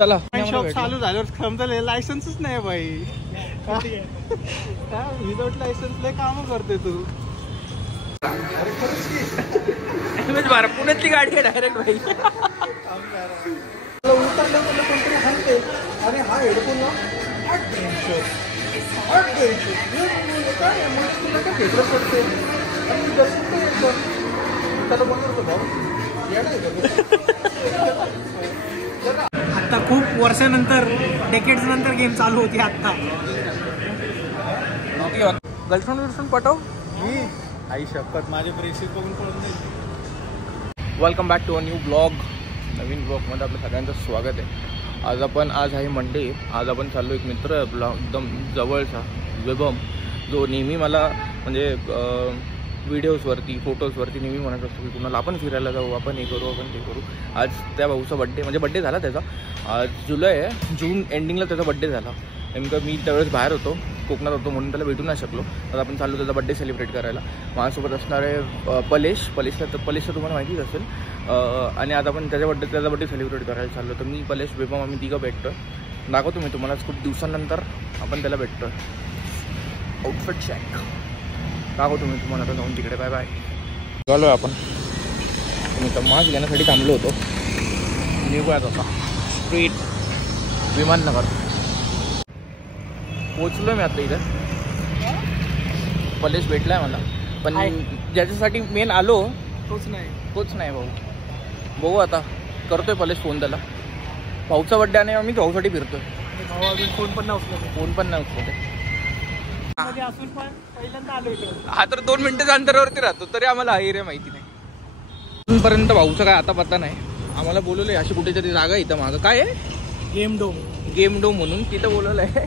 चला शॉप चालू झाल्यावर समजा लायसन्सच नाही भाई. विदाउट लायसन्स लय काम करते तू. पुण्यातली गाडी आहे डायरेक्ट भाई. उतरलं म्हटलं कोणतरी हलते आणि हा हेडफोन लाव काय तुला काय भेटलं पडते आणि दर्शन काय येतं त्याला बोलतो भाऊ. आता खूप वर्षानंतर डेकेड्स नंतर गेम चालू होती. आता गर्लफ्रेंड पटव मी आई शपथ माझे प्रेक्षक बघून पडून नाही. Welcome back to a new blog. नवीन ब्लॉगमध्ये आपलं सगळ्यांचं स्वागत आहे. आज आहे मंडे. आज आपण चाललो एक मित्र आपला एकदम जवळचा विभम, जो नेहमी मला म्हणजे व्हिडिओजवरती फोटोजवरती नेहमी म्हणत असतो की कुणाला आपण फिरायला जाऊ, आपण हे करू, आपण ते करू. आज त्या भाऊचा बड्डे म्हणजे बड्डे झाला त्याचा. आज जून एंडिंगला त्याचा बड्डे झाला. नेमकं मी त्यावेळेस बाहेर होतो, कोकणात होतो, म्हणून त्याला भेटू नाही शकलो. तर आपण चाललो त्याचा बड्डे सेलिब्रेट करायला. माझ्यासोबत असणार आहे पलेशला तुम्हाला माहितीच असेल. आणि आता आपण त्याचा बड्डे सेलिब्रेट करायला चाललो. तर मी पलेश विभम आम्ही तिघं भेटतो. दाखवतो मी तुम्हाला. खूप दिवसांनंतर आपण त्याला भेटतो. आउटफिट चेक दाखवतो मी तुम्हाला. आता जाऊन तिकडे. Bye bye. चालू आहे आपण. मी तर मास्क घेण्यासाठी थांबलो होतो. निघूयात आता स्ट्रीट विमाननगर. पोचलो मी आता इथं. पलेश भेटलाय मला, पण ज्याच्यासाठी मेन आलो तोच नाही भाऊ. बघू आता. करतोय पलेश फोन त्याला. भाऊचा बड्डे आणि आम्ही भाऊसाठी फिरतोय. फोन पण नाही उचलते. असून पण पहिल्यांदा आलो इकडे. हा तर 2 मिनिटाच्या अंतरावरती राहतो, तरी आम्हाला हा एरिया माहिती नाही. अजूनपर्यंत भाऊचा काय आता पत्ता नाही. आम्हाला बोलवलंय अशी कुठेतरी जागा इथं मागं काय आहे, गेम डोम म्हणून तिथं बोलवलंय.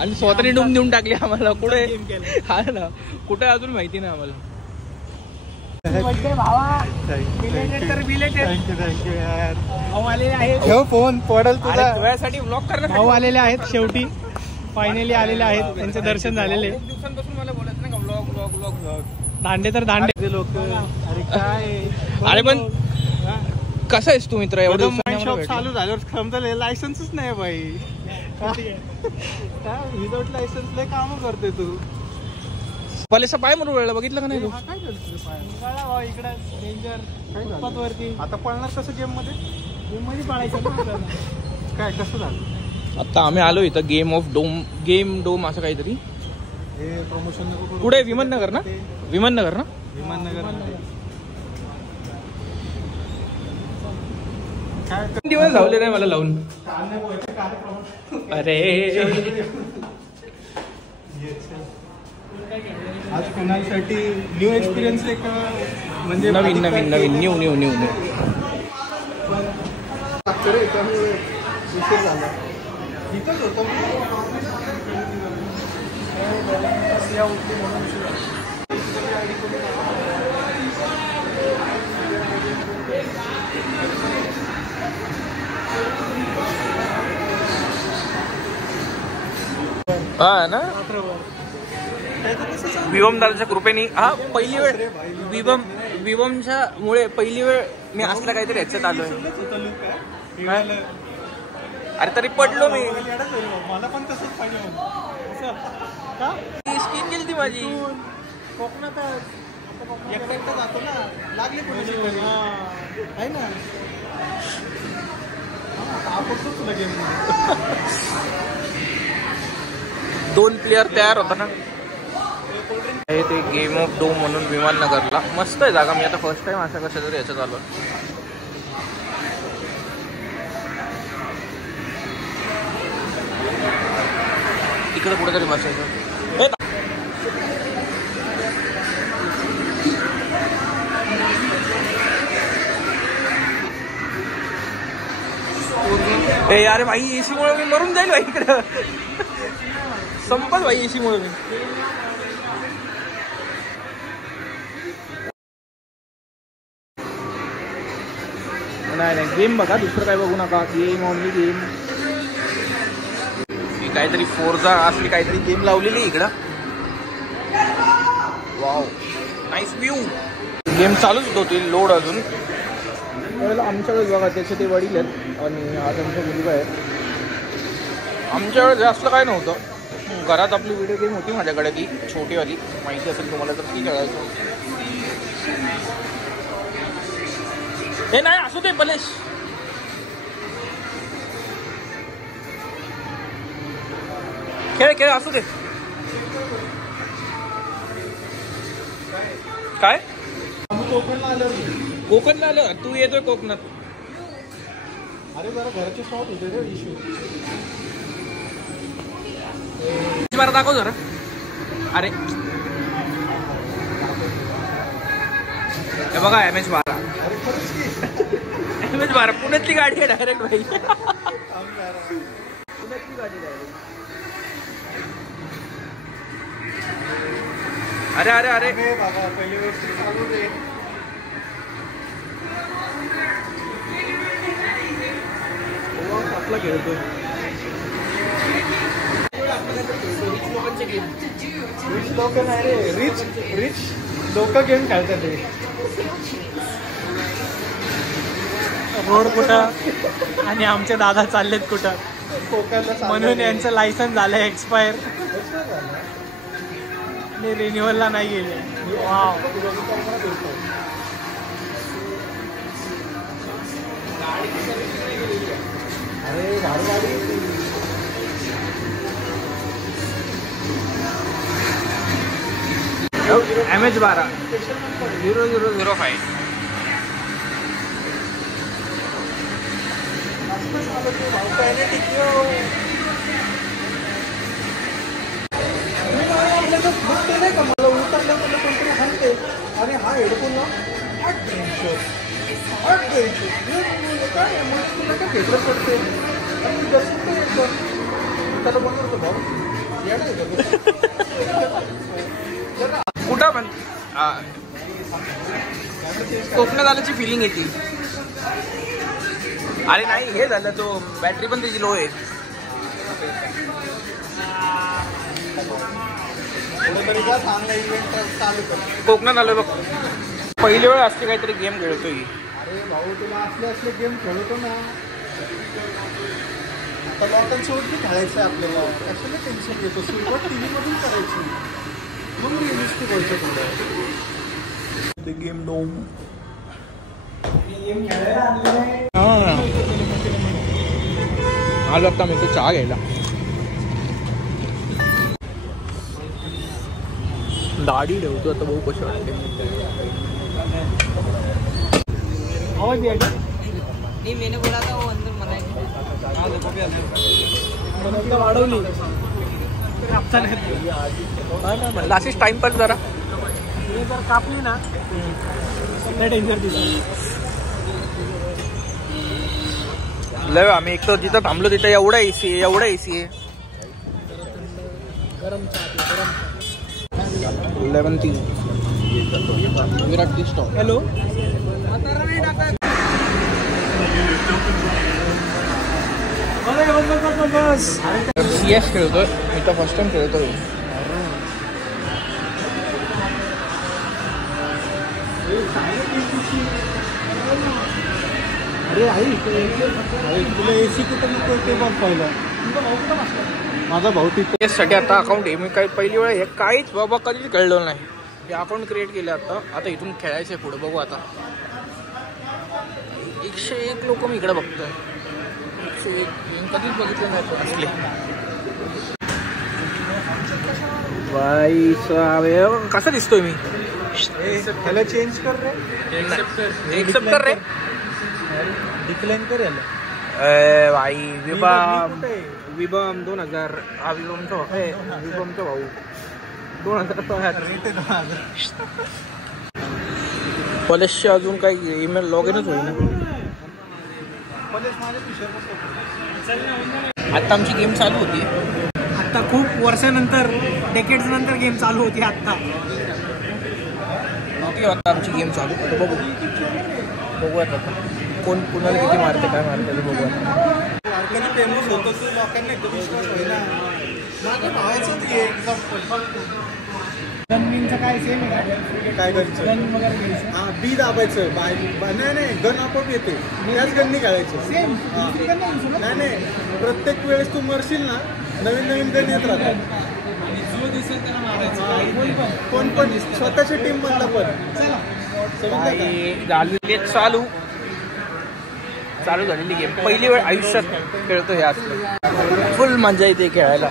आणि स्वतःने डोम देऊन टाकली आम्हाला. कुठे हा ना, कुठे अजून माहिती नाही आम्हाला. फोन पडल तुझ्यासाठी ब्लॉग करणार. भाऊ आलेले आहेत शेवटी. फायनली आलेले आहेत. त्यांचे दर्शन झालेले. खूप दिवसांपासून मला बोलत नाही का ब्लॉग. दांडे तर दांडे लोक. अरे काय अरे पण कसा आहेस तू मित्र? एवढं शॉप चालू झाल्यावर समजा लायसन्सच नाही भाई. विदाउट लायसन्स लय काम करते तू. पलेचा पाय मरून वेळेला बघितलं का नाही तू? काय करतो इकडे डेंजर वरती. आता पळणार कसं गेम मध्ये पळायचं काय कसं झालं? आता आम्ही आलो इथं गेम डोम असं काहीतरी. हे प्रमोशन कुठे? विमाननगर ना. विमाननगर दिवस लावले नाही मला लावून. अरे आज कोणासाठी न्यू एक्सपिरियन्स एक म्हणजे नवीन न्यू उशीर झाला. इथंच होतो हा ना. विभम दादाच्या कृपेने हा पहिली वेळ विभमच्या मुळे पहिली वेळ मी असला काहीतरी ह्याच्यात आलोय. अरे तरी पडलो मी. मला पण तसंच पाहिजे. स्किन गेली ती माझी. कोकणात एकटा जातो ना. लागली आहे ना. तुला गेम 2 प्लेयर तयार होता ना. ते गेम ऑफ डोम म्हणून विमाननगरला. मस्त आहे जागा. मी आता फर्स्ट टाइम अशा कशा तरी याच्यात आलो. इकडे कुठेतरी बसायचं. अरे भाई एसी मुळे मी मरून जाईल भाई. इकडं संपत भाई एसी मुळे मी. नाही गेम बघा, दुसरं काय बघू नका. Game only game. काहीतरी फोर्झा असली काहीतरी गेम लावलेली इकडं. Wow nice view. गेम चालूच होती लोड अजून. त्यावेळेला आमच्याकडे बघा त्याचे ते वडील आहेत आणि आज आमचा मुलगा आहे. आमच्याकडे जास्त काय नव्हतं. घरात आपली व्हिडिओ गेम होती माझ्याकडे, ती छोटीवाली, माहिती असेल तुम्हाला तर ती खेळायचो. हे नाही असू दे बलेश. खेळ खेळ असू दे. काय कोकणला आलं कोकणला आलं? तू येतोय कोकणात? अरे जरा घरचे शॉट होते रे इश्यू. बारा दाखव जरा. अरे हे बघा MS-12. MS-12 पुण्यातली गाडी आहे डायरेक्ट भाई. पुण्यातली गाडी डायरेक्ट. अरे अरे अरे बाबा पहिली वेळ चालू दे. आपला खेळतो रिच लोक नाही रे, रिच रिच लोक गेम खेळतात ते. रोड कुठं आणि आमचे दादा चाललेत कुठं, म्हणून यांचं लायसन्स झालं एक्सपायर आणि रिन्युअलला नाही गेले. वाव. अरे गाडी MS-12 0005. मला उतरलं मला कोणतरी सांगते अरे हा हेडफोन ना काय तुला काय भेटलं पडते आणि त्याला बनवतो भाऊ कुठं पण कोकणात आल्याची फिलिंग येते. अरे नाही हे झालं, तो बॅटरी पण त्याची लो आहे. कोकणात आलोय बघ. पहिली वेळ असते काहीतरी गेम खेळतोय. अरे भाऊ तुला असले गेम खेळतो ना, आता लोकांसोबत खेळायचं आहे आपल्याला. कशाला टेन्शन घेतो, सुरुवात टीव्ही मधून करायची, मग रिअलिस्टिक व्हायचं थोडं. गेम नो गेम खेळायला आणले. आज आता मी तर चहा घ्यायला. दाढी ठेवतो आता भाऊ, कशी वाटते आवाज यायला. नहीं मैंने बोला था वो अंदर मना वाढवली म्हणलं अशीच टाइमपास जरा. जर कापली ना डेंजर दिली. लय आम्ही एक तर जिथं थांबलो तिथं एवढा AC आहे, एवढा AC आहे. गरम चहा 11:03 विराट टी स्टॉप. हॅलो. CS खेळतोय मी तर, फर्स्ट टाइम खेळतोय. अरे आई तुला AC कुठं नको ते बघ पहिलं. माझा भाऊ तिथे साठी आता अकाउंट आहे. मी काही पहिली वेळ हे काहीच बाबा कधीच खेळलो नाही. हे अकाउंट क्रिएट केलं आता इथून खेळायचं आहे पुढे. बघू आता 101 लोक मी इकडे बघतोय. 101 कधीच बघितलं नाही असले बाई. कसा दिसतोय मी? त्याला चेंज कर रे, एक्सेप्ट कर रे, डिक्लाइन कर याला. भाई विबम 2000. हा विबमचा भाऊ 2000. कॉलेजचे अजून काही ईमेल लॉग इनच होईल. आता आमची गेम चालू होती. आता खूप वर्षानंतर, डेकेड्स नंतर गेम चालू होती. आता आता आमची गेम चालू होती. बघूयात आता कोण कुणाला किती मारते, काय मारते ते बघूया. फेमस होतो तू, लोकांना विश्वास होईल ना. माझ्या भावाचं एक्झाम्पल गनचा काय सेम आहे काय करायचं गन वगैरे घ्यायचं हा बी दाबायचं नाही गन आपोआप येते त्याच गननी खेळायचं सेम नाही नाही प्रत्येक वेळेस तू मरशील ना नवीन नवीन गन येत राहतात जो दिसेल त्याला मारायचं कोण पण स्वतःच्या टीम मधला पण चला चालू झालेली गेम पहिली वेळ आयुष्यात खेळतो हे असलं फुल मजा येते खेळायला.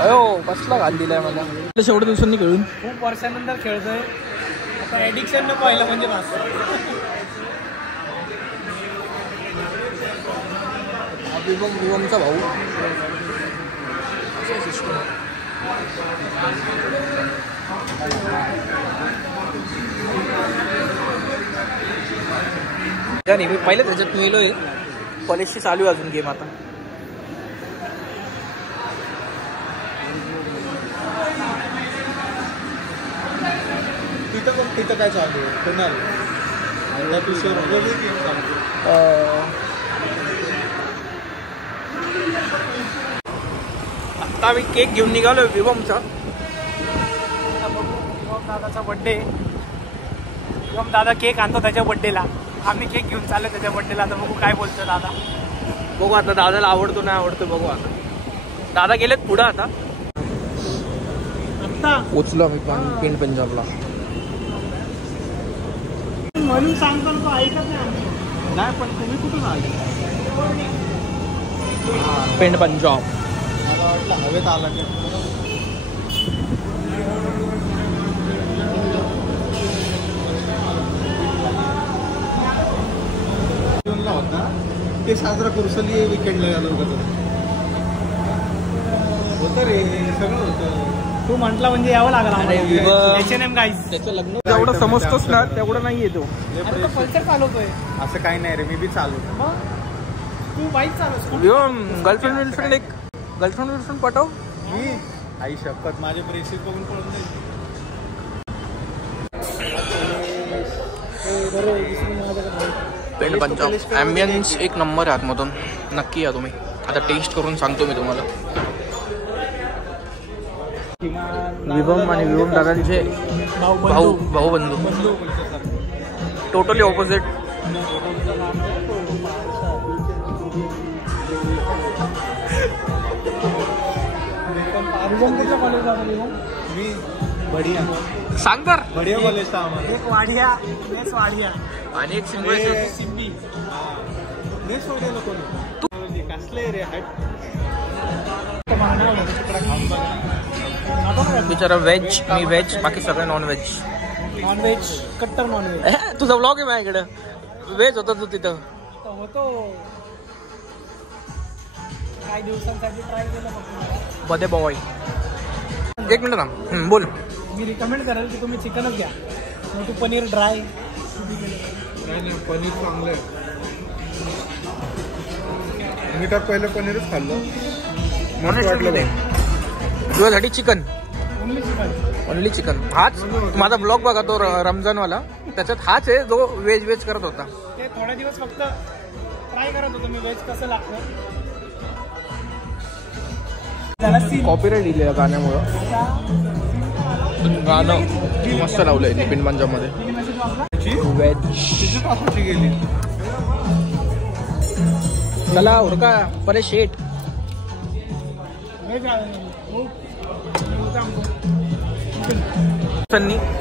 अयो कसला घाल दिलाय मला शेवटच्या दिवसांनी खेळून खूप वर्षानंतर खेळतोय आता ऍडिक्शन न पाहिलं म्हणजे बस. विवमचा भाऊ मी पहिलं त्याच्यात मिळलोय कॉलेजची चालू आहे अजून गेम आता. तिथं काय चालू आहे कोणाला आता मी केक घेऊन निघालो विवमचा. दादाचा बड्डे विवम दादा केक आणतो त्याच्या बड्डेला आम्ही केक घेऊन चाललो त्याच्या बड्डेला. आता बघू काय बोलतो दादा. बघू आता दादाला आवडतो नाही आवडतो बघू आता. दादा गेलेत पुढं आता पोचलो आम्ही पिंड पंजाबला. म्हणून सांगतो तो ऐकत नाही पण तुम्ही कुठून आले. पिंड पंजाब मला वाटलं हवेत आला का होता ते साजरा कुरसली विकेंडला झालं होतं रे सगळं होतं. तू म्हटलं म्हणजे यावं लागला H&M गाईस त्याचं लग्न जेवढं समजतोस ना तेवढं नाही येतो. कल्चर चालवतोय असं काही नाही रे मी बी चालवतो. तू बाईक चालवतो गर्लफ्रेंड पटव मी आई शपथ माझे प्रेसिड बघून पळून पिंड पंजाब ॲम्बियन्स एक नंबर आहे आतमधून. नक्की या तुम्ही. आता टेस्ट करून सांगतो मी तुम्हाला. विभम आणि विभम दादांचे भाऊबंधू टोटली ऑपोजिट. मी बढिया सांग तर. बढिया कॉलेज था आम्हाला. एक वाडिया मेस वाडिया आणि एक सिंगल सिम्बी मेस वाडिया नको तू कसले रे हट बिचारा व्हेज मी व्हेज बाकी सगळं नॉनव्हेज. नॉनव्हेज कट्टर नॉनव्हेज. तुझा ब्लॉग आहे माझ्याकडं. व्हेज होता तू तिथं होतो काही दिवसांसाठी ट्राय केलं फक्त. बदे बॉय एक मिनिट ना बोल. मी रिकमेंड करेल की तुम्ही चिकनच घ्या. मग तू पनीर ड्राय नाही पनीर चांगलं आहे. मी तर पहिलं पनीरच खाल्लं तुझ्यासाठी chicken only chicken only chicken. हाच माझा ब्लॉग बघा तो रमजानवाला त्याच्यात हाच आहे जो व्हेज करत होता. ते थोडे दिवस फक्त ट्राय करत होतो मी व्हेज कसं लागतं. कॉपीराइट दिलेलं गाण्यामुळं. गाणं मस्त लावलंय पिंड पंजाबमध्ये. व्हेज गेली चला हुरका परे शेट.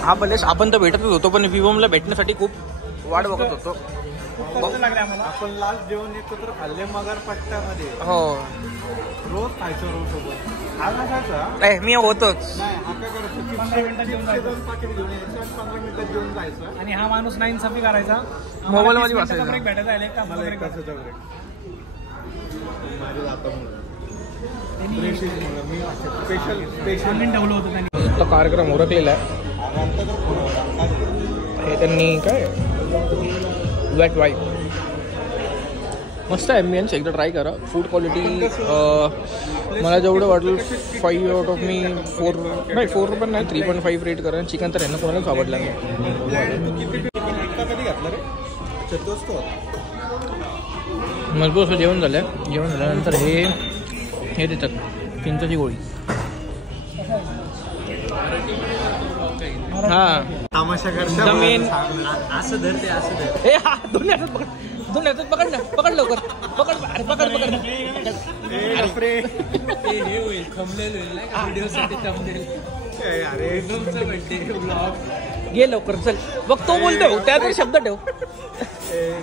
हा बलेस आपण तर भेटतच होतो पण विवमला भेटण्यासाठी खूप वाट बघत होतो. आपण लास्ट जेवण एकत्र खाल्ले मगर पट्ट्यामध्ये. हो रोज खायचो रोज सोबत. हा नसायचा मी होतोच. नाही हा काय करायचं 15 मिनिटात जेवण पाकिट घेऊन यायचं आणि 15 मिनिटात जेवण जायचं. आणि हा माणूस नाही इन्साफी करायचा. मोबाईल मध्ये बसायचा. ब्रेक भेटायचा आहे का मला एक तासाचा ब्रेक माझं जातं म्हणून स्पेशल ठेवलं होतं त्यांनी. तो कार्यक्रम उरकलेला आहे. हे त्यांनी काय वेट वाईप मस्त ॲम्बियन्स एकदा ट्राय करा. फूड क्वालिटी मला जेवढं वाटलं 5 आउट ऑफ मी 4 नाही 4 पण नाही 3.5 रेट करा. चिकन तर यांना कोणालाच आवडलं नाही. मजबूत असं जेवण झालं. जेवण झाल्यानंतर हे हे देतात चिंचाची गोळी. हा तमाशा जमीन. असं धरते असं धर. ए हा दोन्ही हातात पकड, दोन्ही हातात पकड ना, पकड लवकर, पकड. अरे पकड पकड. हे होईल थंबनेल होईल नाही का व्हिडिओसाठी थंबनेल. अरे तुमचा बर्थडे ब्लॉग घे लवकर चल. बघ तो बोलतो त्या तरी शब्द ठेव,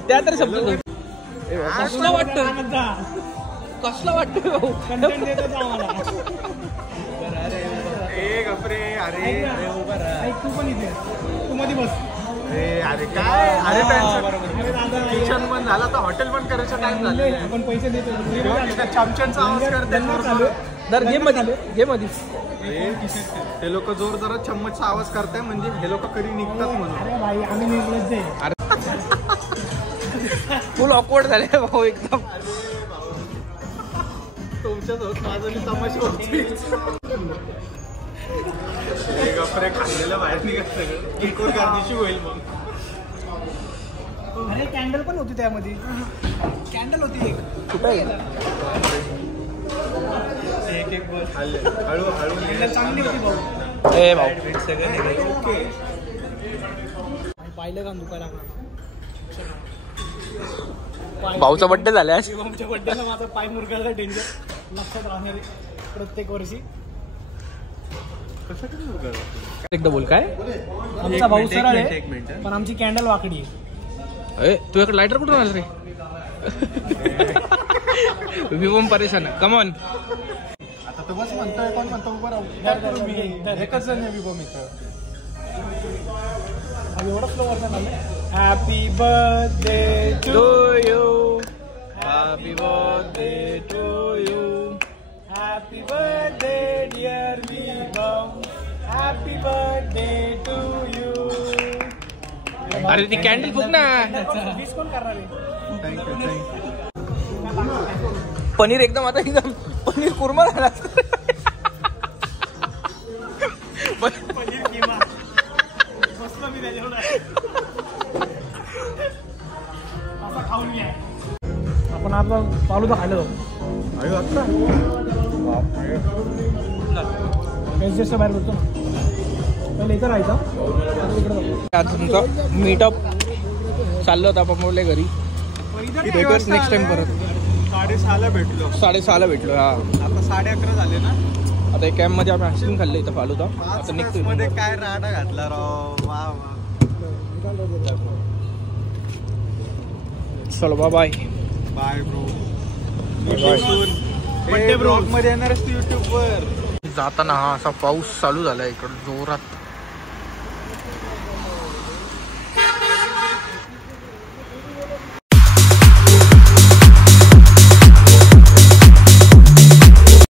त्या तरी शब्द ठेव. कसला वाटतं, कसला वाटतं भाऊ. ए गपरे. अरे तू पण इथे तू मध्ये बस. अरे काय. अरे किचन बंद झाला तर हॉटेल बंद करायचं टाइम झालं. आपण पैसे देतो चमच्यांचा आवाज करते. दर घे मध्ये, घे मध्ये. ते लोक जोर जरा चम्मचचा आवाज करताय म्हणजे हे लोक कधी निघतात म्हणून. अरे भाई आम्ही निर्लज्ज आहे. फुल ऑकवर्ड झाले भाऊ एकदम. तुमच्यासोबत माझं तमाशा होती. गपरे खाल्लेलं बाहेर निघत सगळं किरकोळ गार्निशिंग होईल मग. अरे कॅन्डल पण होती त्यामध्ये. कॅन्डल होती एक. एक एक बस खाल्ले हळूहळू. चांगली होती भाऊ. ए भाऊ पाहिलं का दुकान भाऊचा बड्डे झाला. शिवमच्या बड्डेला माझा पाय मुरगाळला. डेंजर लक्षात राहणार प्रत्येक वर्षी. एकदा बोल काय. आमचा भाऊ सरळ आहे पण आमची कॅन्डल वाकडी आहे. ए तू इकडे लायटर कुठून आला रे. विवम परेशान. कमॉन. आता तो बस म्हणतोय कोण म्हणतो उभं राहू. एकच जण विभम इथं. एवढं फ्लो करतात. Happy birthday to you, happy birthday to you, happy birthday dear Vibham. Happy birthday to you. अरे ती कॅन्डल फुक ना. वीस कोण करणार आहे. थँक्यू. पनीर एकदम आता एकदम पनीर कुर्मा झाला. पनीर किमा बसलो मी त्याच्यावर. असा खाऊन घ्या. आपण आता फालुदा खायला जाऊ. एसजेसच्या बाहेर भेटतो ना. पहिले इथं राहायचा इकडे जाऊ. आज तुमचा मीटअप चाललं होतं आपण बोलले घरी. भेटूच नेक्स्ट टाइम परत. 6:30 भेटलो. 6:30 भेटलो. हा आता 11:30 झाले ना. आता एक कॅम्प मध्ये आपण आईस्क्रीम खाल्लं इथं फालुदा. आता निघतो मध्ये काय राडा घातला राव. वा वा. चलो bye bye. Bye bro. Birthday blog मध्ये येणारच तू युट्यूब वर. जाताना हा असा पाऊस चालू झाला इकडं जोरात.